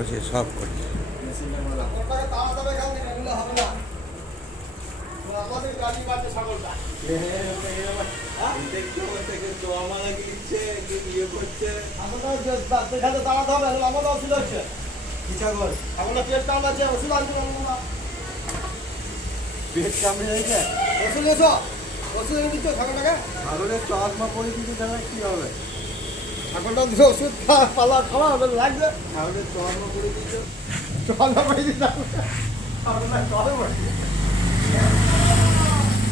বসে সব করছে। পেট কামড়ে যাচ্ছে, ছাগলের চশমা পরে কিছু দেখা কি হবে? ছাগলটা দিলে ওষুধ পালা খাওয়া হবে লাগবে। ছাগলের চশমা পরে কিছু চলা পাই দিতে